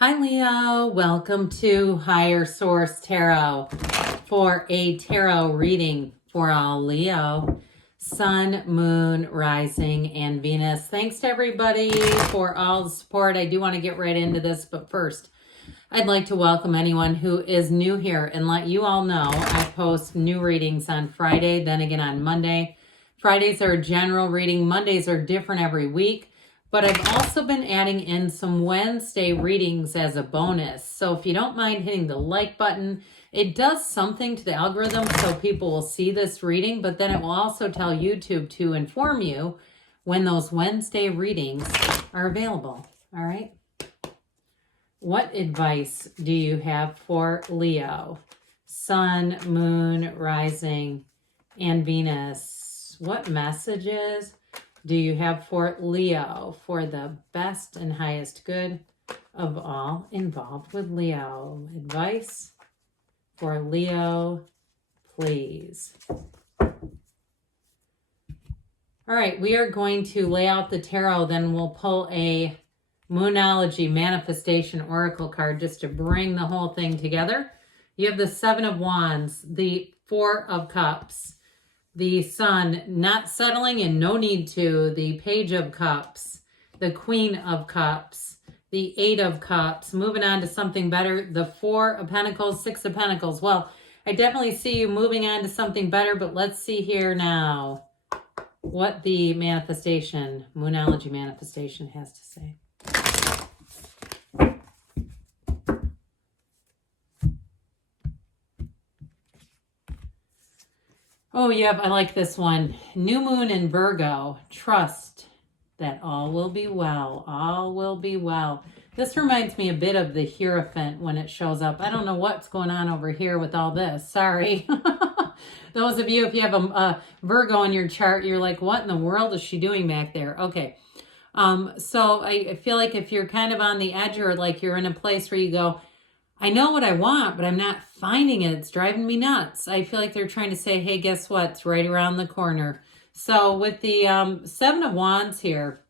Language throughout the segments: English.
Hi Leo, welcome to Higher Source Tarot for a tarot reading for all Leo, Sun, Moon, Rising, and Venus. Thanks to everybody for all the support. I do want to get right into this, but first, I'd like to welcome anyone who is new here and let you all know I post new readings on Friday, then again on Monday. Fridays are a general reading. Mondays are different every week. But I've also been adding in some Wednesday readings as a bonus. So if you don't mind hitting the like button, it does something to the algorithm so people will see this reading, but then it will also tell YouTube to inform you when those Wednesday readings are available. All right. What advice do you have for Leo? Sun, Moon, Rising, and Venus. What messages do you have for Leo for the best and highest good of all involved with Leo? Advice for Leo, please. All right, we are going to lay out the tarot, then we'll pull a Moonology Manifestation Oracle card just to bring the whole thing together. You have the Seven of Wands, the Four of Cups, the Sun, not settling and no need to, the Page of Cups, the Queen of Cups, the Eight of Cups, moving on to something better, the Four of Pentacles, Six of Pentacles. Well, I definitely see you moving on to something better, but let's see here now what the manifestation, Moonology Manifestation has to say. Oh, yep, I like this one. New Moon in Virgo. Trust that all will be well. All will be well. This reminds me a bit of the Hierophant when it shows up. I don't know what's going on over here with all this. Sorry. Those of you, if you have a Virgo in your chart, you're like, what in the world is she doing back there? Okay. So I feel like if you're kind of on the edge or like you're in a place where you go, I know what I want, but I'm not finding it. It's driving me nuts. I feel like they're trying to say, hey, guess what? It's right around the corner. So with the Seven of Wands here,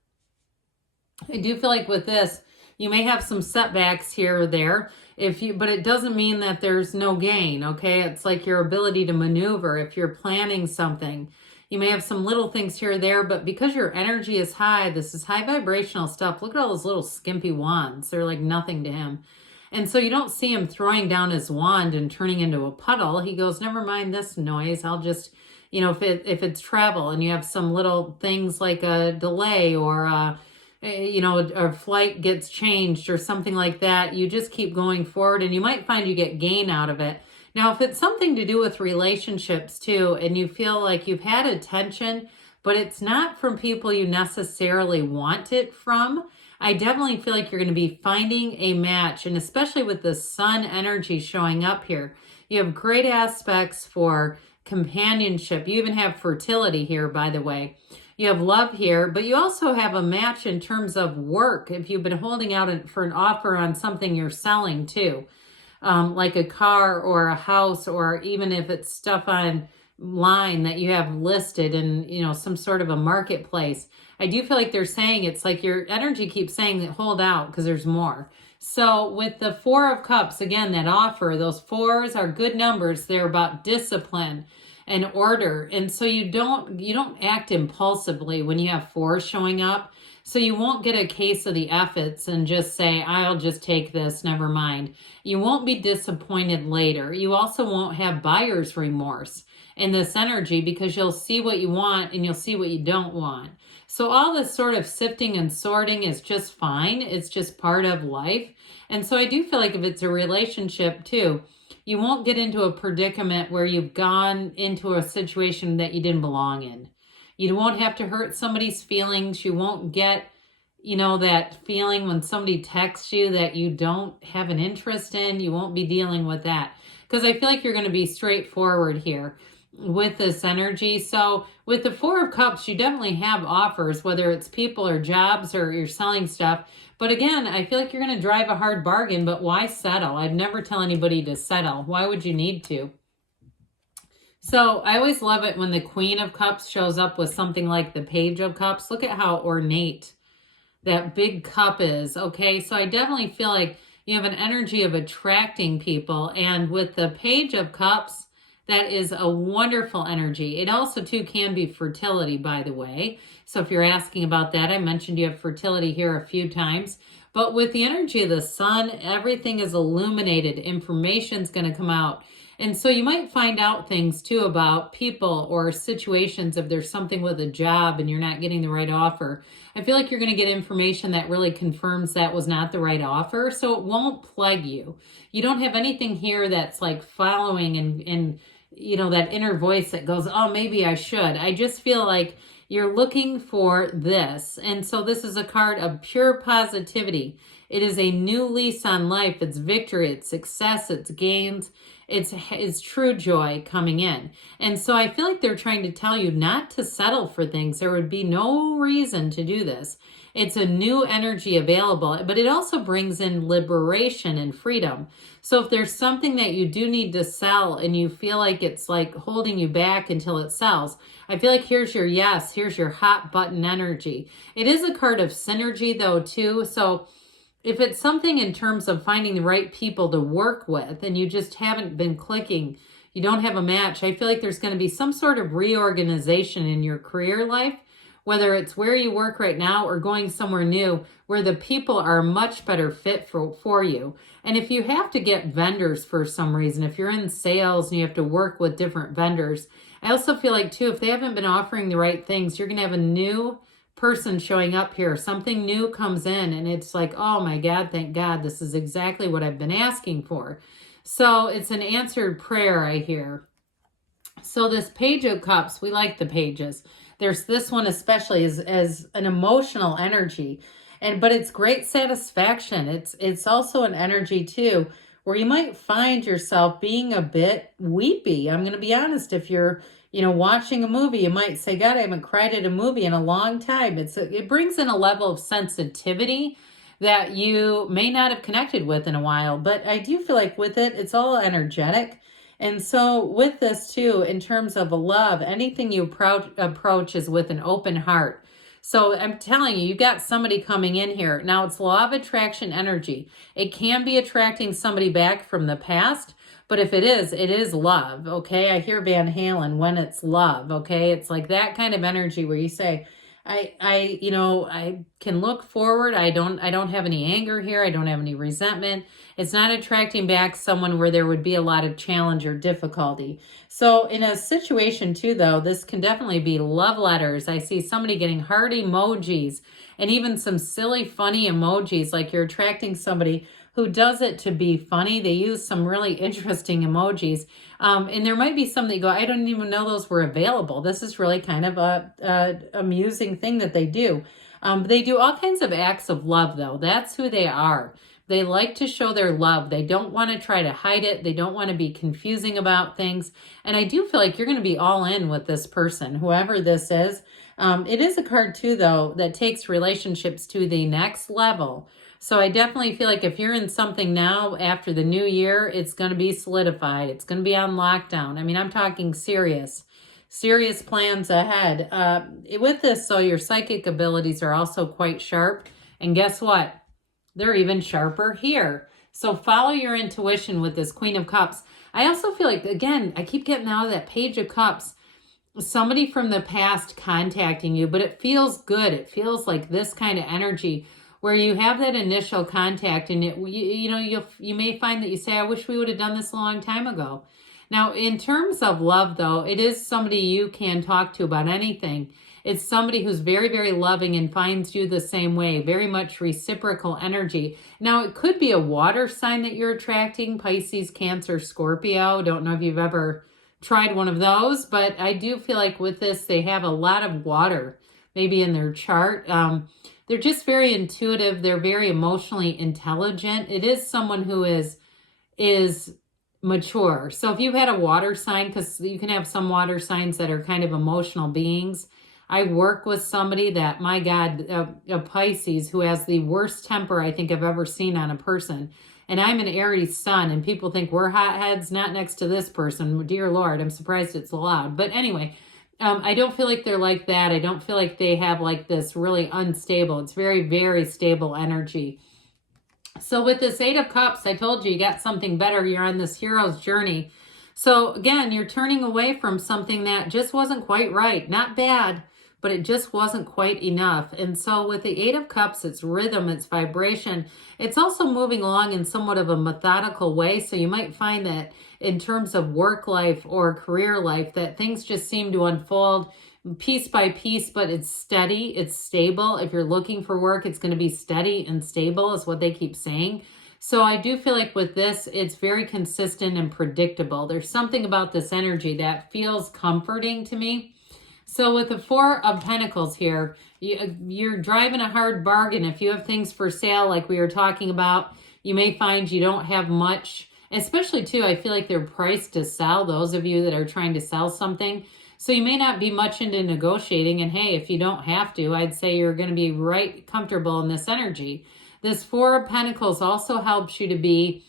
I do feel like with this, you may have some setbacks here or there, but it doesn't mean that there's no gain, okay? It's like your ability to maneuver if you're planning something. You may have some little things here or there, but because your energy is high, this is high vibrational stuff. Look at all those little skimpy wands. They're like nothing to him. And so you don't see him throwing down his wand and turning into a puddle. He goes, never mind this noise. I'll just, if it's travel and you have some little things like a delay or, a flight gets changed or something like that, you just keep going forward and you might find you get gain out of it. Now, if it's something to do with relationships too, and you feel like you've had attention, but it's not from people you necessarily want it from, I definitely feel like you're going to be finding a match, and especially with the Sun energy showing up here, you have great aspects for companionship. You even have fertility here, by the way. You have love here, but you also have a match in terms of work. If you've been holding out for an offer on something you're selling too, like a car or a house, or even if it's stuff online that you have listed in, some sort of a marketplace. I do feel like they're saying it's like your energy keeps saying that hold out because there's more. So with the Four of Cups, again, that offer, those fours are good numbers. They're about discipline and order. And so you don't act impulsively when you have fours showing up. So you won't get a case of the efforts and just say, I'll just take this, never mind. You won't be disappointed later. You also won't have buyer's remorse in this energy because you'll see what you want and you'll see what you don't want. So all this sort of sifting and sorting is just fine. It's just part of life. And so I do feel like if it's a relationship too, you won't get into a predicament where you've gone into a situation that you didn't belong in. You won't have to hurt somebody's feelings. You won't get, that feeling when somebody texts you that you don't have an interest in. You won't be dealing with that because I feel like you're going to be straightforward here with this energy. So with the Four of Cups, you definitely have offers, whether it's people or jobs or you're selling stuff. But again, I feel like you're going to drive a hard bargain, but why settle? I'd never tell anybody to settle. Why would you need to? So I always love it when the Queen of Cups shows up with something like the Page of Cups. Look at how ornate that big cup is. Okay, so I definitely feel like You have an energy of attracting people. And with the Page of Cups, that is a wonderful energy. It also, too, can be fertility, by the way. So if you're asking about that, I mentioned you have fertility here a few times. But with the energy of the sun, everything is illuminated. Information's going to come out. And so you might find out things too about people or situations if there's something with a job and you're not getting the right offer. I feel like you're going to get information that really confirms that was not the right offer. So it won't plague you. You don't have anything here that's like following and you know, that inner voice that goes, oh, maybe I should. I just feel like you're looking for this. And so this is a card of pure positivity. It is a new lease on life. It's victory, it's success, it's gains. It's true joy coming in. And so I feel like they're trying to tell you not to settle for things. There would be no reason to do this. It's a new energy available, but it also brings in liberation and freedom. So if there's something that you do need to sell and you feel like it's like holding you back until it sells, I feel like here's your yes, here's your hot button energy. It is a card of synergy though too. So if it's something in terms of finding the right people to work with and you just haven't been clicking, you don't have a match, I feel like there's going to be some sort of reorganization in your career life, whether it's where you work right now or going somewhere new where the people are a much better fit for you. And if you have to get vendors for some reason, if you're in sales and you have to work with different vendors, I also feel like too, if they haven't been offering the right things, you're going to have a new person showing up here. Something new comes in and it's like, oh my God, thank God, this is exactly what I've been asking for. So it's an answered prayer, I hear. So this Page of Cups, we like the pages. There's this one especially as an emotional energy, but it's great satisfaction. It's also an energy too where you might find yourself being a bit weepy. I'm going to be honest. If you're watching a movie, you might say, God, I haven't cried at a movie in a long time. It brings in a level of sensitivity that you may not have connected with in a while. But I do feel like with it, it's all energetic. And so with this too, in terms of love, anything you approach is with an open heart. So I'm telling you, you got somebody coming in here. Now it's law of attraction energy. It can be attracting somebody back from the past, but if it is love, okay? I hear Van Halen, when it's love, okay? It's like that kind of energy where you say, I can look forward. I don't have any anger here. I don't have any resentment. It's not attracting back someone where there would be a lot of challenge or difficulty. So in a situation too, though, this can definitely be love letters. I see somebody getting heart emojis and even some silly, funny emojis, like you're attracting somebody who does it to be funny. They use some really interesting emojis. And there might be some that you go, I don't even know those were available. This is really kind of a amusing thing that they do. They do all kinds of acts of love, though. That's who they are. They like to show their love. They don't want to try to hide it. They don't want to be confusing about things. And I do feel like you're going to be all in with this person, whoever this is. It is a card, too, though, that takes relationships to the next level. So I definitely feel like if you're in something now after the new year, it's going to be solidified. It's going to be on lockdown. I mean, I'm talking serious plans ahead. With this, so your psychic abilities are also quite sharp. And guess what? They're even sharper here. So follow your intuition with this Queen of Cups. I also feel like, again, I keep getting out of that Page of Cups. Somebody from the past contacting you, but it feels good. It feels like this kind of energy where you have that initial contact and you may find that you say, I wish we would have done this a long time ago. Now, in terms of love, though, it is somebody you can talk to about anything. It's somebody who's very, very loving and finds you the same way, very much reciprocal energy. Now, it could be a water sign that you're attracting, Pisces, Cancer, Scorpio. Don't know if you've ever tried one of those, but I do feel like with this, they have a lot of water maybe in their chart. They're just very intuitive. They're very emotionally intelligent. It is someone who is mature. So if you've had a water sign, because you can have some water signs that are kind of emotional beings. I work with somebody that, my God, a Pisces who has the worst temper I think I've ever seen on a person. And I'm an Aries sun, and people think we're hotheads, not next to this person. Dear Lord, I'm surprised it's allowed. But anyway, I don't feel like they're like that. I don't feel like they have like this really unstable. It's very, very stable energy. So with this Eight of Cups, I told you, you got something better. You're on this hero's journey. So again, you're turning away from something that just wasn't quite right. Not bad, but it just wasn't quite enough. And so with the Eight of Cups, it's rhythm, it's vibration. It's also moving along in somewhat of a methodical way. So you might find that in terms of work life or career life, that things just seem to unfold piece by piece, but it's steady, it's stable. If you're looking for work, it's going to be steady and stable is what they keep saying. So I do feel like with this, it's very consistent and predictable. There's something about this energy that feels comforting to me. So with the Four of Pentacles here, you're driving a hard bargain. If you have things for sale, like we were talking about, you may find you don't have much, especially too, I feel like they're priced to sell, those of you that are trying to sell something. So you may not be much into negotiating. And hey, if you don't have to, I'd say you're going to be right comfortable in this energy. This Four of Pentacles also helps you to be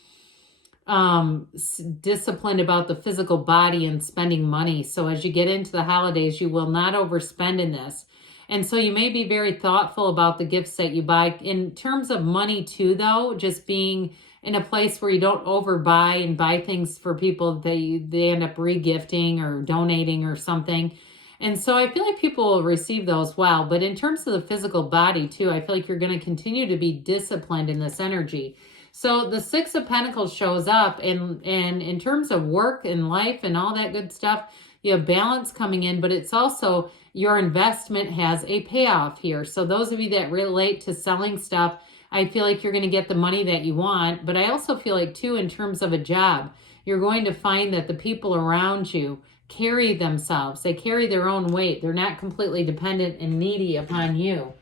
disciplined about the physical body and spending money. So as you get into the holidays, you will not overspend in this. And so you may be very thoughtful about the gifts that you buy. In terms of money too, though, just being in a place where you don't overbuy and buy things for people they end up regifting or donating or something. And so I feel like people will receive those well. But in terms of the physical body too, I feel like you're going to continue to be disciplined in this energy. So the Six of Pentacles shows up, and in terms of work and life and all that good stuff, you have balance coming in, but it's also your investment has a payoff here. So those of you that relate to selling stuff, I feel like you're going to get the money that you want. But I also feel like too, in terms of a job, you're going to find that the people around you carry themselves. They carry their own weight. They're not completely dependent and needy upon you.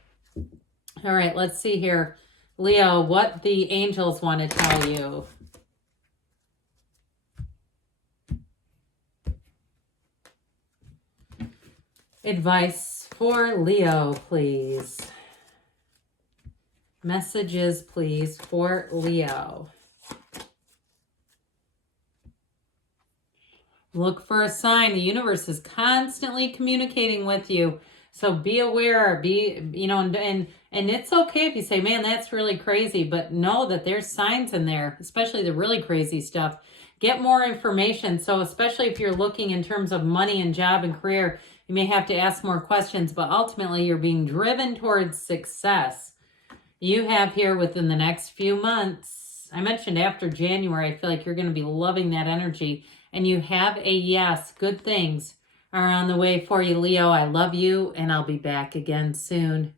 All right, let's see here. Leo, what the angels want to tell you. Advice for Leo, please. Messages, please, for Leo. Look for a sign. The universe is constantly communicating with you. So be aware, and it's okay if you say, man, that's really crazy, but know that there's signs in there, especially the really crazy stuff. Get more information. So especially if you're looking in terms of money and job and career, you may have to ask more questions, but ultimately you're being driven towards success. You have here within the next few months, I mentioned after January, I feel like you're going to be loving that energy, and you have a yes. Good things are on the way for you, Leo. I love you, and I'll be back again soon.